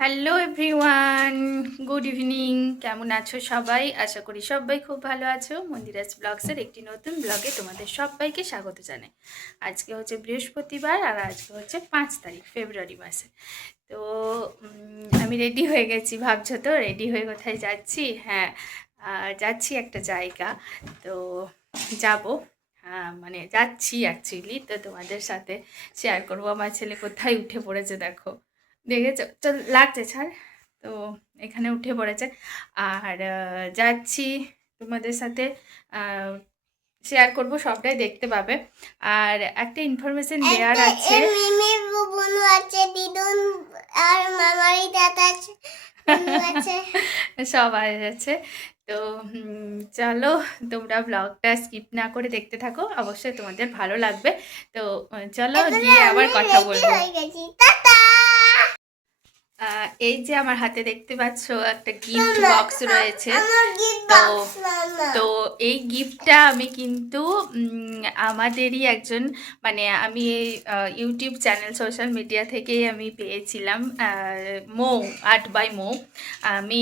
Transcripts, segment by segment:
Hello everyone, good evening. কেমন আছো সবাই? আশা করি সবাই খুব ভালো আছো। মন্দিরাস ব্লগসের একটি নতুন ব্লগে তোমাদের সবাইকে স্বাগত জানাই। আজকে হচ্ছে বৃহস্পতিবার আর আজকে হচ্ছে 5 তারিখ ফেব্রুয়ারি মাসে। তো আমি রেডি হয়ে গেছি। ভাবছো তো রেডি হয়ে কোথায় যাচ্ছি? হ্যাঁ, যাচ্ছি একটা জায়গা। তো যাব, মানে যাচ্ছি অ্যাকচুয়ালি। তো তোমাদের সাথে শেয়ার করবো। আমার ছেলে কোথায় উঠে পড়েছে দেখো, দেখেছো তো, লাগছে ছাড়। তো এখানে উঠে পড়েছে আর যাচ্ছি তোমাদের সাথে শেয়ার করব, সবটাই দেখতে পাবে। আর একটা ইনফরমেশন দেওয়ার আছে। মিমির বোনু আছে, দিদুন আর মামারি দাদা আছে, সবাই আছে। তো চলো, তোমরা ব্লগটা স্কিপ না করে দেখতে থাকো, অবশ্যই তোমাদের ভালো লাগবে। তো চলো গিয়ে আবার কথা বলবো। এই যে আমার হাতে দেখতে পাচ্ছ একটা গিফট বক্স রয়েছে। তো তো এই গিফটটা আমি কিন্তু আমাদেরই একজন, মানে আমি এই ইউটিউব চ্যানেল সোশ্যাল মিডিয়া থেকেই আমি পেয়েছিলাম, মৌ আর্ট বাই মৌ। আমি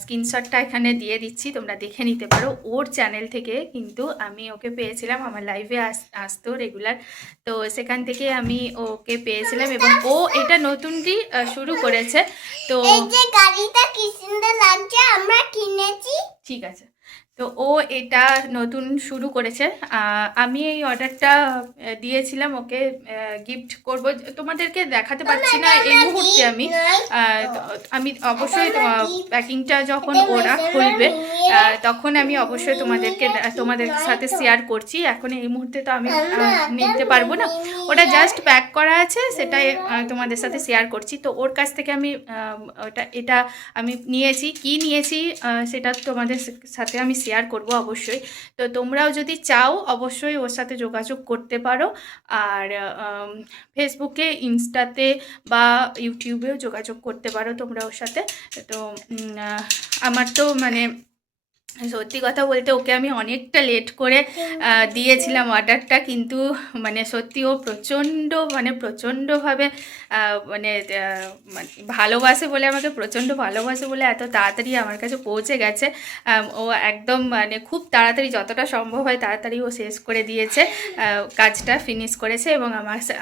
স্ক্রিনশটটা এখানে দিয়ে দিচ্ছি, তোমরা দেখে নিতে পারো। ওর চ্যানেল থেকে কিন্তু আমি ওকে পেয়েছিলাম, আমার লাইভে আসতো রেগুলার। তো সেখান থেকে আমি ওকে পেয়েছিলাম এবং ও এটা নতুনই শুরু করেছে। তো এই যে গাড়িটা কি সুন্দর লাগছে, আমরা কিনেছি। ঠিক আছে, তো ও এটা নতুন শুরু করেছে। আমি এই অর্ডারটা দিয়েছিলাম ওকে গিফট করব। তোমাদেরকে দেখাতে পারছি না এই মুহূর্তে। আমি অবশ্যই প্যাকিংটা যখন ওরা খুলবে তখন আমি অবশ্যই তোমাদের সাথে শেয়ার করছি। এখন এই মুহূর্তে তো আমি নিতে পারবো না, ওটা জাস্ট প্যাক করা আছে, সেটাই তোমাদের সাথে শেয়ার করছি। তো ওর কাছ থেকে আমি এটা আমি নিয়েছি, কি নিয়েছি সেটা তোমাদের সাথে আমি শেয়ার করব অবশ্যই। তো তোমরাও যদি চাও অবশ্যই ওর সাথে যোগাযোগ করতে পারো। আর ফেসবুকে, ইনস্টাতে বা ইউটিউবেও যোগাযোগ করতে পারো তোমরা ওর সাথে। তো আমার তো মানে সত্যি কথা বলতে ওকে আমি অনেকটা লেট করে দিয়েছিলাম অর্ডারটা, কিন্তু মানে সত্যি ও প্রচণ্ডভাবে মানে ভালোবাসে বলে, আমাকে প্রচণ্ড ভালোবাসে বলে এত তাড়াতাড়ি আমার কাছে পৌঁছে গেছে। ও একদম মানে খুব তাড়াতাড়ি, যতটা সম্ভব হয় তাড়াতাড়ি ও শেষ করে দিয়েছে, কাজটা ফিনিশ করেছে এবং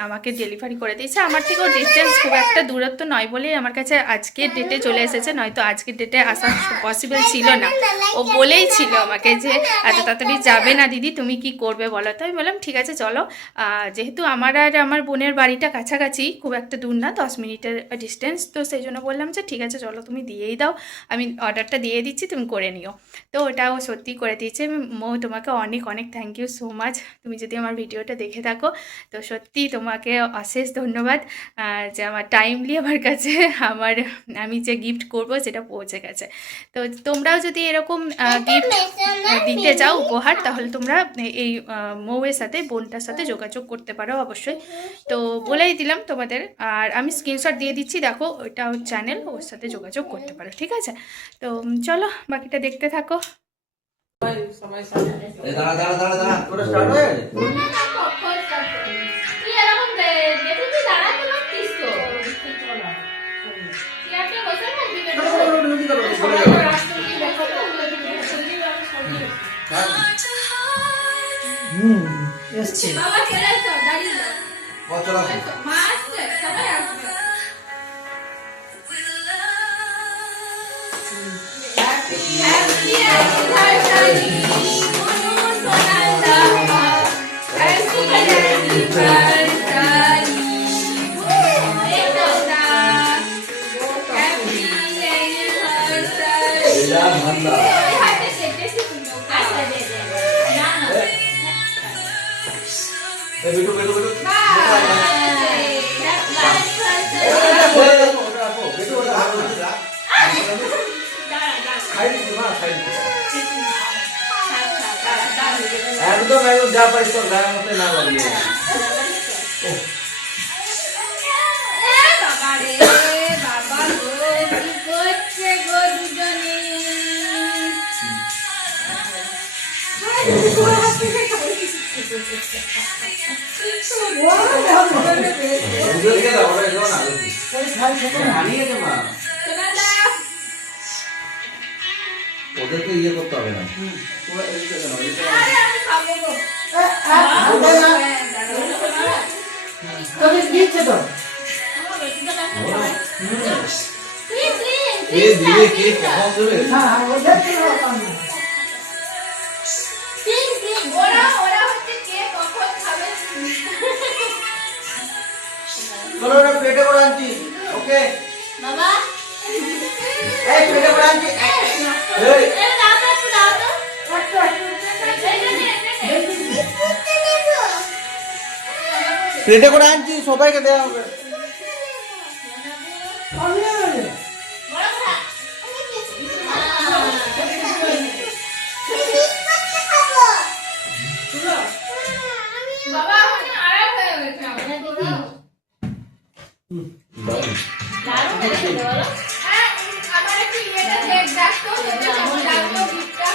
আমাকে ডেলিভারি করে দিয়েছে। আমার থেকেও ডিস্টেন্স খুব একটা দূরত্ব নয় বলেই আমার কাছে আজকের ডেটে চলে এসেছে, নয়তো আজকের ডেটে আসা পসিবল ছিল না। ও বলেই ছিল আমাকে যে এত তাড়াতাড়ি যাবে না দিদি, তুমি কি করবে বলো। তো আমি বললাম ঠিক আছে চলো, যেহেতু আমার আর আমার বোনের বাড়িটা কাছাকাছি, খুব একটা দূর না, 10 মিনিটের ডিস্টেন্স। তো সেই জন্য বললাম যে ঠিক আছে চলো তুমি দিয়েই দাও, আমি অর্ডারটা দিয়ে দিচ্ছি, তুমি করে নিও। তো ওটাও সত্যি করে দিয়েছে। মৌ, তোমাকে অনেক অনেক থ্যাংক ইউ সো মাচ। তুমি যদি আমার ভিডিওটা দেখে থাকো তো সত্যি তোমাকে অশেষ ধন্যবাদ যে আমার টাইমলি আমার কাছে আমি যে গিফট করব সেটা পৌঁছে গেছে। তো তোমরাও যদি এরকম গিফট দিতে চাও, উপহার, তাহলে তোমরা এই মৌয়ের সাথে, বোনটার সাথে যোগাযোগ করতে পারো অবশ্যই। তো বলেই দিলাম তোমাদের, আর আমি স্ক্রিনশট দিয়ে দিচ্ছি, দেখো ওইটা ওর চ্যানেল, ওর সাথে যোগাযোগ করতে পারো, ঠিক আছে? তো চলো বাকিটা দেখতে থাকো। এসছে একদম একদম যা পারিস তোর গায়ের মধ্যে না লাগিয়ে ওদের দিকে দাও, ওরা এগো না। হারিয়ে গেছে মা। ওদেরকে ইয়ে করতে হবে না। কে দিবে, কে কখন দেবে? ওরা হচ্ছে কে কখন খাবে। চলো ওরা প্লেটে করে আনছি। ওকে বাবা এই প্লেটে করে আনছি। এই এটা দাও তো একটু দাও তো প্লেটে করে আনছি, সবাইকে দেওয়া হবে। বড় খা বাবা মানে আরাম হয়ে গেছে আমার। দারুণ হয়েছে বলো আমার একটু ইয়েটা দেখ দেখতো কেমন লাগলো গিফটটা।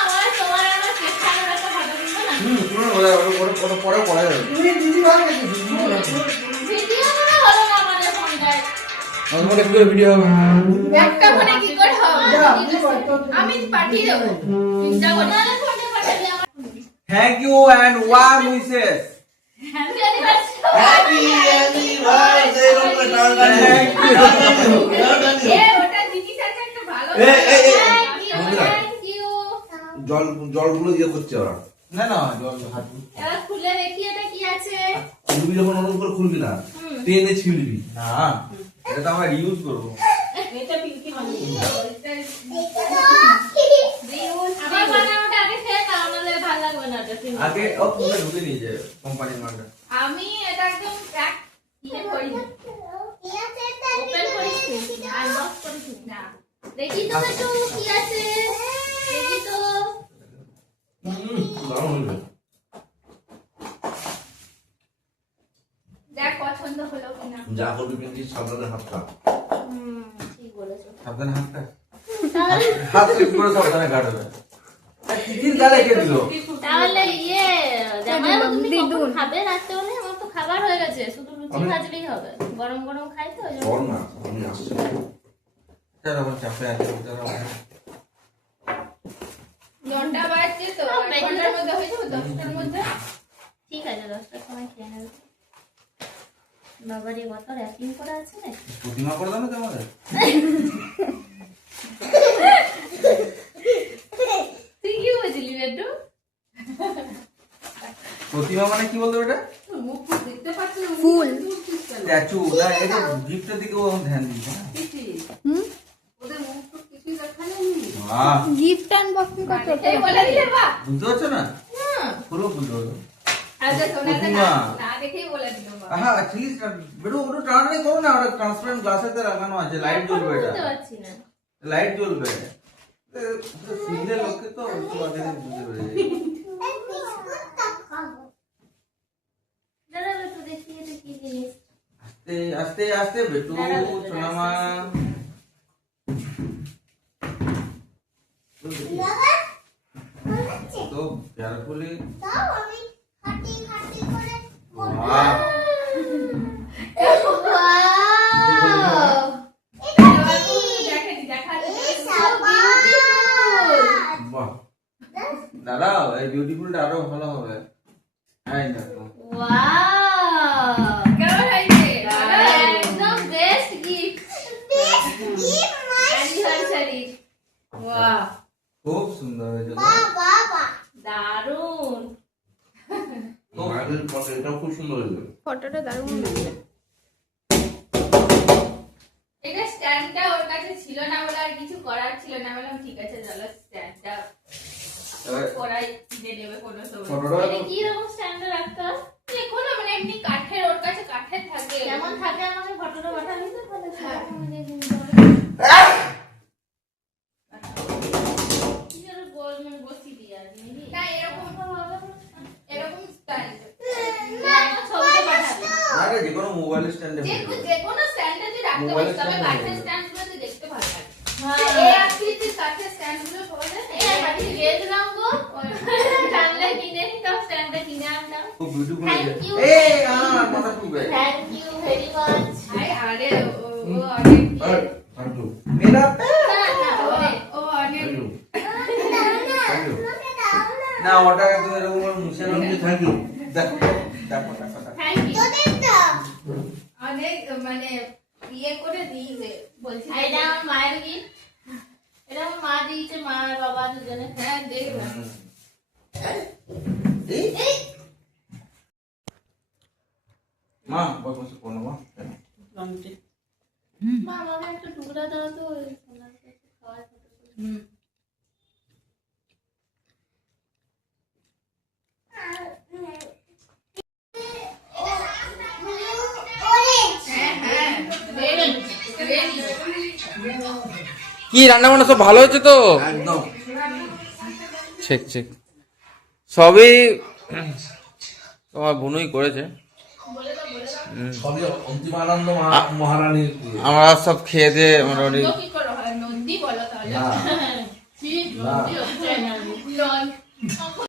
আমার তোমার আমার কেসানোর একটা ফটো দিবো না শুনুন ওরা পরে করা যাবে। ভিডিও করে হলো না আমাদের ফোনটায় আমাদের একটু ভিডিও হবে। একটা ফোনে কি করে হবে? আমি পাঠিয়ে দেবো। চিন্তা করো না। আমাদের ফোনটা পাঠালে আমার thank you and warm wishes. Happy anniversary happy anniversary এ ওটা জিনিস আছে একটু ভালো। থ্যাংক ইউ জলগুলো দিয়ে করছে ওরা। না না জল হাত এবার খুলে দেখি এটা কি আছে খুলবি যখন ওরকম করে খুলবি না, টেনে ছিলবি না। এটা তো আমরা ইউজ করবো। এটা পিঙ্কি মানি আমার বানানোটা আগে খেয়ে নাও নাহলে ভালো লাগবে না এটা আগে ও পুরো ঢুকে নিয়ে যায় কোম্পানির মালটা। আমি এটা একদম প্যাক ইয়ে করি না। ওপেন করেছি আনবক্স করেছি না দেখি তো একটু কি আছে দেখি তো দারুণ হইবে। দেখ পছন্দ হলো কিনা। যা করবি কিন্তু সাবধানে হাতটা। ঠিক বলেছো সাবধানে হাতটা। তাহলে হাত স্লিপ করে সাবধানে কাটবে। চিঠির গালে কে দিল? তাহলে ইয়ে জামাই তুমি কখন খাবে রাতে হলে আমার তো খাবার হয়ে গেছে শুধু লুচি ভাজলেই হবে গরম গরম খাই তো ওই বল জন্য না, আমি আসছি। তারা আবার চাপে আছে, তারা নটা বাজছে তো ঘন্টার মধ্যে হয়ে যাবে 10টার মধ্যে। ঠিক আছে 10টার সময় খেয়ে নেবে বাবারে কত র্যাপিং করা আছে রে প্রতিমা করে দাও না তোমাদের। তুই কি বলছিলি বেডু প্রতিমা মানে কি বলতো এটা? মুখ দেখতে পাচ্ছ না, ফুল স্ট্যাচু না, এটা গিফটের দিকেও ধ্যান দিতে। ওদের মুখ তো কিছুই দেখা নেই। বাহ, গিফট আনবক্সিং করতে এই বলে দিলে বাহ। বুঝতে পারছো না? হুম পুরো বুঝতে পারছো। আচ্ছা শোনা প্রতিমা। না দেখেই বলে দিল বাহ। হ্যাঁ ঠিক আছে, বেরো ওটা টানাটানি করো না, ওটা ট্রান্সপারেন্ট গ্লাসেতে লাগানো আছে, লাইট জ্বলবে এটা, বুঝতে পারছি না লাইট জ্বলবে। সিঙ্গেল লোককে তো একটু আগে বুঝতে পেরে যাই। দাঁড়া একটু দেখি এটা কি জিনিস আস্তে আস্তে আস্তে বেটু সোনামা। তো কেয়ারফুলি। বাহ, বাহ, দাঁড়াও, এই বিউটিফুলটা আরো ভালো হবে। হ্যাঁ দেখো, ওয়াও কেমন হয়েছে? একদম বেস্ট গিফট অ্যানিভার্সারি ওয়াও খুব সুন্দর হয়েছে। দারুণ মায়ের পথে এটাও খুব সুন্দর হয়েছে। ফটোটা দারুণ লাগছে এটা স্ট্যান্ডটা ওর কাছে ছিল না বলে আর কিছু করার ছিল না, বললাম ঠিক আছে চলো স্ট্যান্ডটা পরাই কিনে নেবে কোনো সময়। ফটোটা এটা কি রকম স্ট্যান্ডে রাখতে হয়? যে কোনো মানে এমনি কাঠের, ওর কাছে কাঠের থাকে। কেমন থাকে আমাকে ফটোটা পাঠাবি তো তাহলে হ্যাঁ। আমি দেখি কি যেন গোল মানে বসি দিয়ে আর কি নাকি? না এরকম এরকম স্টাইল। না, আমার ছবিটা পাঠাবি আরে যে কোনো মোবাইল স্ট্যান্ডে যে কোনো স্ট্যান্ডে তুই রাখতে মোবাইল পারিস, তবে stand কাঠের হবে। স্ট্যান্ড গুলো তুই দেখতে ভালো লাগে। হ্যাঁ। এই আকৃতির কাঠের স্ট্যান্ড গুলো সবাই জানে। এই আমি গেছিলাম গো টানলে কিনে নিতাম স্ট্যান্ডটা কিনে আনতাম খুব বিউটিফুল Thank you. এই মাথা টুবে থ্যাংক ইউ ভেরি মাচ। আরে ও অনেক থ্যাংক ইউ মেরা ও অনেক না ওটা একদম এরকম মুছে নামছে থ্যাংক ইউ দেখো দেখো দেখো থ্যাংক ইউ। অনেক মানে ইয়ে করে দিয়েছে বলছি আর এটা আমার মায়ের গিফট। এটা আমার মা দিয়েছে, মা আর বাবা দুজনে। হ্যাঁ দেখ মা বসে কোন মা মা আমাকে একটা টুকরা দাও তো, ওই সোনার কাছে খাওয়ার ফটো। কি রান্না বান্না সব ভালো হয়েছে তো? একদম ঠিক ঠিক সবই তোমার বোনই করেছে। সবই অন্তিম আনন্দ মহারানীর দিয়ে। আমরা সব খেয়ে দিয়ে মোটামুটি কি করে হয় নন্দী বলো তাহলে না ঠিক, না। হচ্ছে না। নন